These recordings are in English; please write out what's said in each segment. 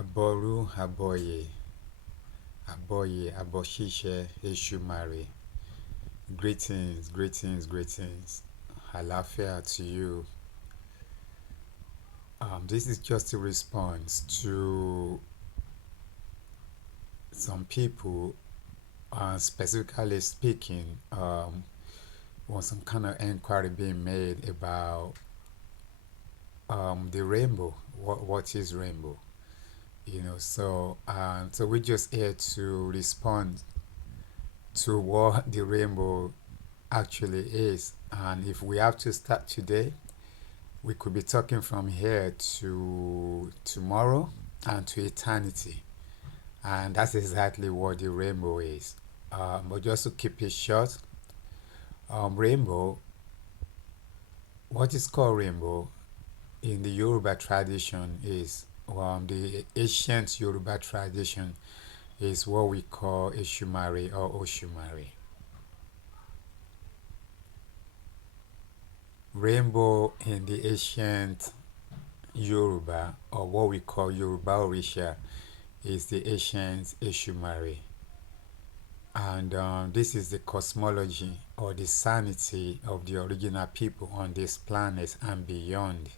Aboru, aboye, aboye, aboshishe, eshumare. Greetings, greetings, greetings. Halafia to you. This is just a response to some people, specifically speaking, was some kind of inquiry being made about the rainbow. What is rainbow? So we're just here to respond to what the rainbow actually is. And if we have to start today, we could be talking from here to tomorrow and to eternity. And that's exactly what the rainbow is. But just to keep it short, rainbow, what is called rainbow in the Yoruba tradition is the ancient Yoruba tradition is what we call Eshumare or Oshumare. Rainbow in the ancient Yoruba, or what we call Yoruba Orisha, is the ancient Eshumare. And this is the cosmology or the sanity of the original people on this planet and beyond.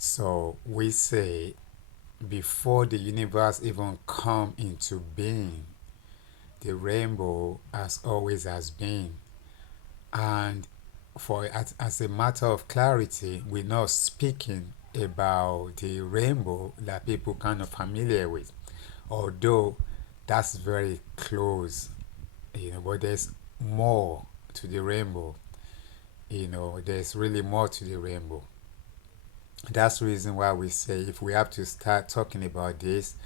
So we say before the universe even come into being, the rainbow as always has been. And as a matter of clarity, we're not speaking about the rainbow that people kind of familiar with, although that's very close, but there's more to the rainbow. There's really more to the rainbow. That's the reason why we say if we have to start talking about this,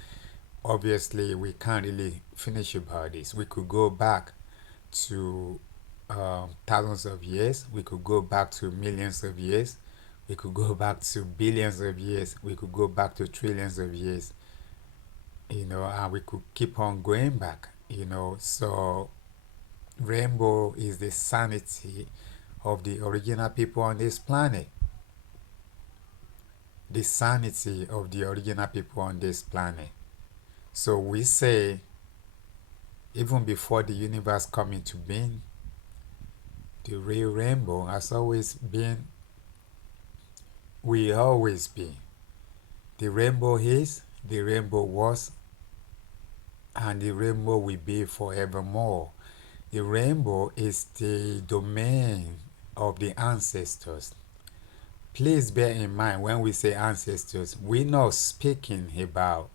obviously we can't really finish about this. We could go back to thousands of years, we could go back to millions of years, we could go back to billions of years, we could go back to trillions of years, and we could keep on going back, So rainbow is the sanity of the original people on this planet. The sanity of the original people on this planet. So we say, even before the universe come into being, the real rainbow has always been, will always be. The rainbow is, the rainbow was, and the rainbow will be forevermore. The rainbow is the domain of the ancestors. Please bear in mind when we say ancestors, we're not speaking about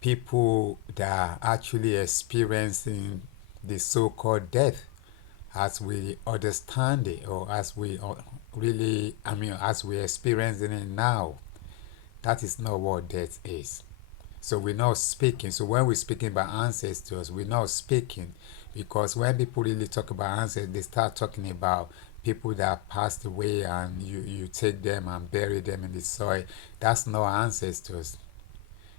people that are actually experiencing the so-called death as we understand it, or as we really, as we're experiencing it now. That is not what death is. So we're not speaking. So when we're speaking about ancestors, we're not speaking, because when people really talk about ancestors, they start talking about people that passed away and you take them and bury them in the soil. That's not ancestors.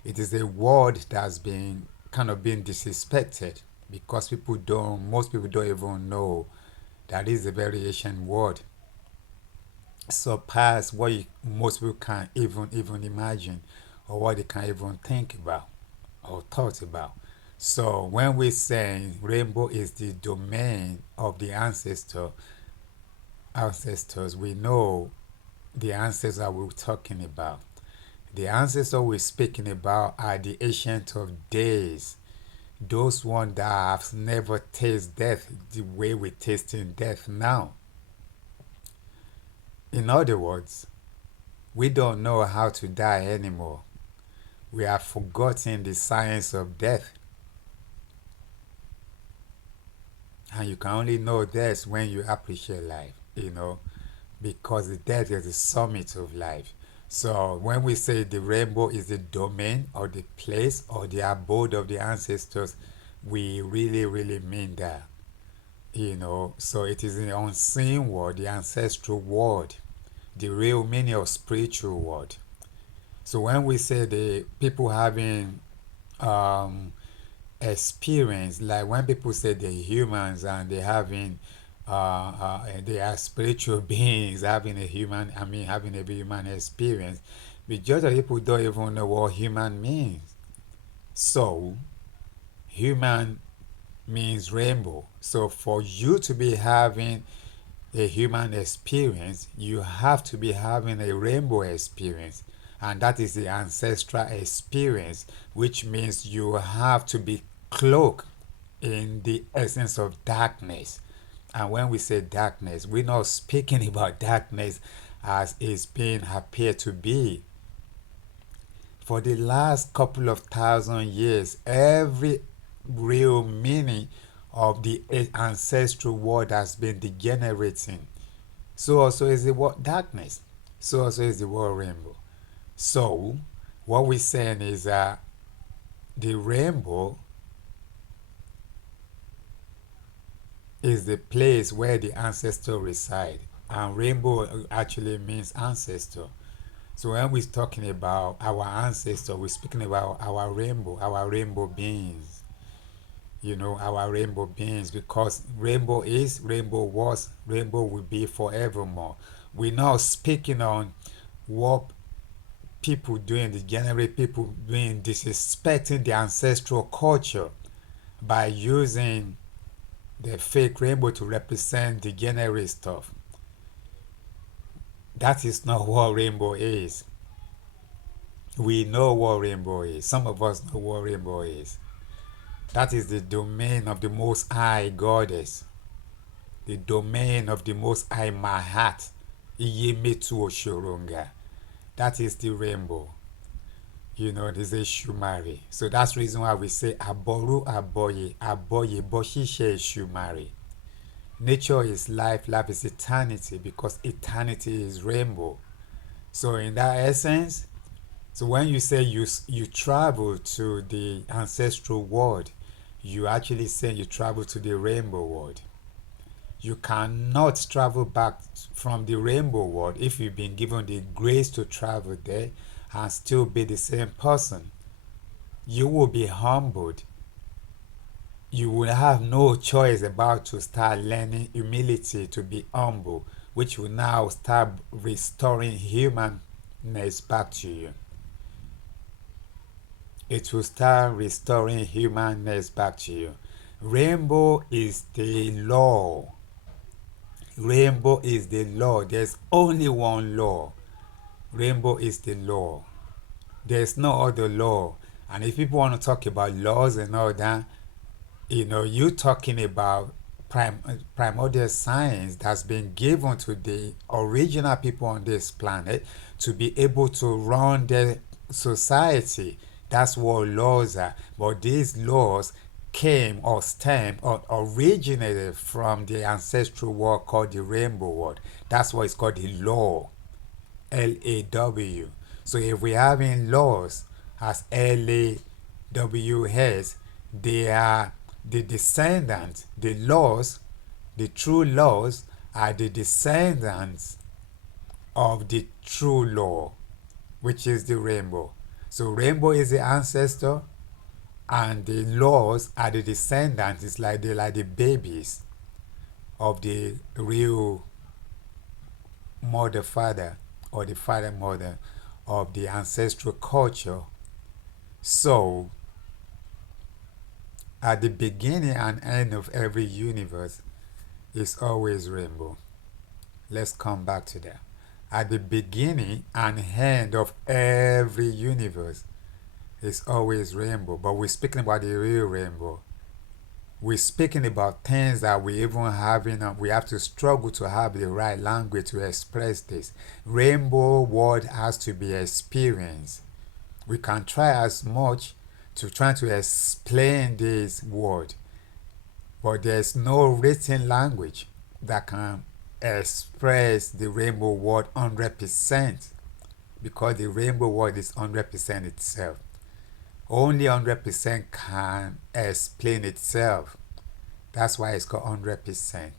It is a word that's been kind of being disrespected, because most people don't even know that is a very ancient word. Surpass what most people can't even imagine, or what they can't even think about or thought about. So when we're saying rainbow is the domain of the ancestors, we know the ancestors that we're talking about. The ancestors we're speaking about are the ancient of days. Those ones that have never tasted death the way we're tasting death now. In other words, we don't know how to die anymore. We have forgotten the science of death. And you can only know this when you appreciate life, because the death is the summit of life. So when we say the rainbow is the domain or the place or the abode of the ancestors, we really, really mean that. So it is the unseen world, the ancestral world, the real meaning of spiritual world. So when we say the people having experience, like when people say they're humans and they having they are spiritual beings having a human experience, Majority of people don't even know what human means. So, human means rainbow. So, for you to be having a human experience, you have to be having a rainbow experience. And that is the ancestral experience, which means you have to be cloaked in the essence of darkness. And when we say darkness, we're not speaking about darkness as it's being appeared to be. For the last couple of thousand years, every real meaning of the ancestral world has been degenerating. So also is the word darkness. So also is the word rainbow. So what we're saying is that the rainbow is the place where the ancestor reside. And rainbow actually means ancestor. So when we're talking about our ancestor, we're speaking about our rainbow beings. You know, our rainbow beings, because rainbow is, rainbow was, rainbow will be forevermore. We're now speaking on what people doing, the generate people doing, disrespecting the ancestral culture by using the fake rainbow to represent the generate stuff. That is not what rainbow is. We know what rainbow is. Some of us know what rainbow is. That is the domain of the Most High Goddess, the domain of the Most High Mahat, Iyemetu Oshoronga. That is the rainbow. You know, this is Shumari. So that's the reason why we say Aboru Aboye, Aboye Boshishe Shumari. Nature is life, life is eternity, because eternity is rainbow. So in that essence, so when you say you travel to the ancestral world, you actually say you travel to the rainbow world. You cannot travel back from the rainbow world if you've been given the grace to travel there and still be the same person. You will be humbled. You will have no choice about to start learning humility to be humble, which will now start restoring humanness back to you. It will start restoring humanness back to you. Rainbow is the law. Rainbow is the law. There's only one law. Rainbow is the law. There's no other law. And if people want to talk about laws and all that, you know, you're talking about primordial science that's been given to the original people on this planet to be able to run their society. That's what laws are. But these laws came or stemmed or originated from the ancestral world called the rainbow world. That's why it's called the law. LAW. So if we're having laws as LAWS, they are the descendants, the laws, the true laws are the descendants of the true law, which is the rainbow. So rainbow is the ancestor, and the laws are the descendants. It's like they're like the babies of the real mother father or the father mother of the ancestral culture. So at the beginning and end of every universe is always rainbow. Let's come back to that. At the beginning and end of every universe is always rainbow, but we're speaking about the real rainbow. We're speaking about things that we even we have to struggle to have the right language to express this. Rainbow world has to be experienced. We can try as much to try to explain this word, but there's no written language that can express the rainbow word 100%, because the rainbow word is 100% itself. Only 100% can explain itself. That's why it's called 100%.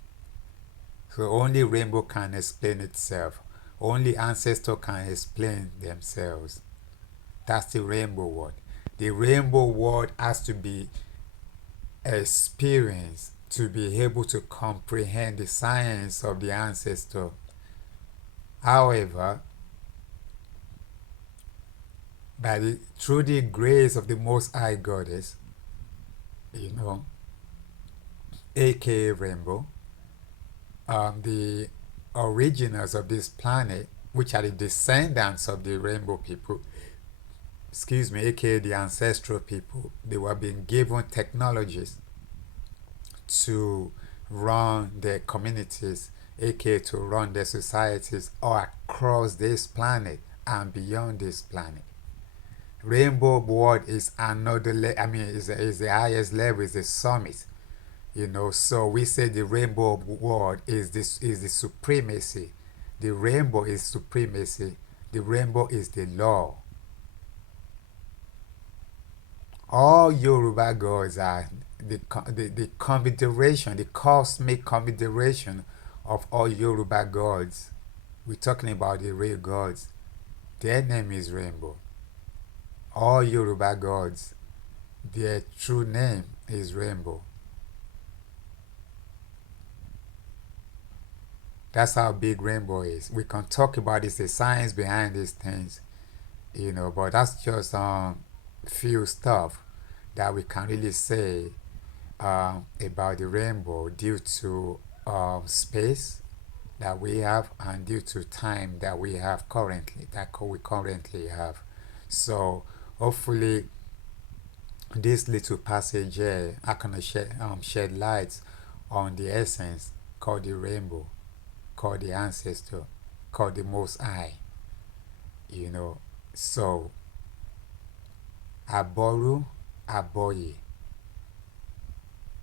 So only rainbow can explain itself. Only ancestor can explain themselves. That's the rainbow word. The rainbow word has to be experienced to be able to comprehend the science of the ancestor. However, through the grace of the Most High Goddess, you know, aka Rainbow, the originals of this planet, which are the descendants of the Rainbow people, excuse me, aka the Ancestral people, they were being given technologies to run their communities, aka to run their societies all across this planet and beyond this planet. Rainbow world is another is the highest level, is the summit, you know. So we say the rainbow world is the supremacy. The rainbow is supremacy. The rainbow is the law. All Yoruba gods are the confederation, the cosmic confederation of all Yoruba gods. We're talking about the real gods. Their name is Rainbow. All Yoruba gods, their true name is Rainbow. That's how big Rainbow is. We can talk about this, the science behind these things, you know, but that's just few stuff that we can really say about the rainbow due to space that we have and due to time that we have currently, we currently have. So hopefully this little passage here I can shed light on the essence called the rainbow, called the ancestor, called the Most High, you know. So Aboru, Aboye,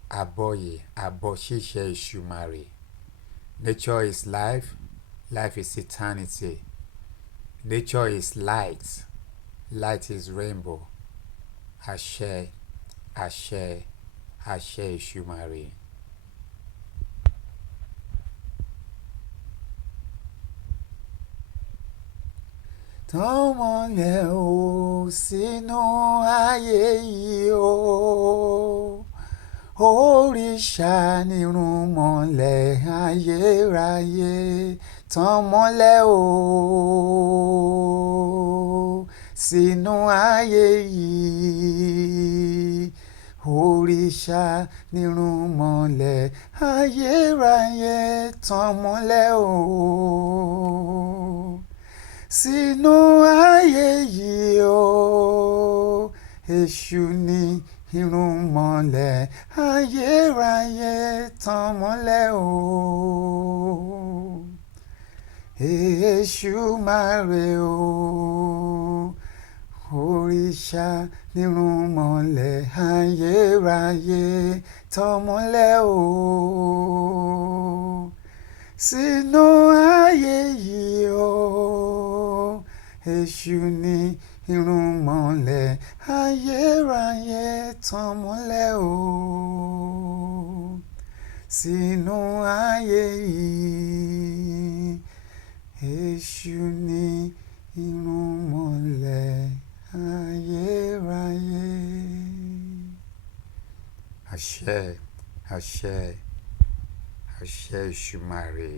Aboye, Aboshishe Ishumari. Nature is life, life is eternity. Nature is light, light is rainbow. Ashe, Ashe, Ashe Ishumari. Tọ́mọlẹ̀ o sínú ayé yìí o, òrìṣà nírúnmọlẹ̀ ayérayé. Tọ́mọlẹ̀ o sínú ayé yìí, òrìṣà nírúnmọlẹ̀ ayérayé. Tọ́mọlẹ̀ o sínú ayé yìí o, èṣù ni irúnmọlẹ̀ ayérayé. Tàn mọ́lẹ̀ o, Èṣùmàrè o, òrìṣà nírúnmọlẹ̀ ayérayé. Tàn mọ́lẹ̀ o sínú ayé yìí o, èṣù ni irúnmọlẹ̀ ayérayé. Tàn mọ́lẹ̀ o sínú ayé yìí, èṣù ni irúnmọlẹ̀ ayérayé. Àṣẹ, àṣẹ, àṣẹ Èṣùmàrè.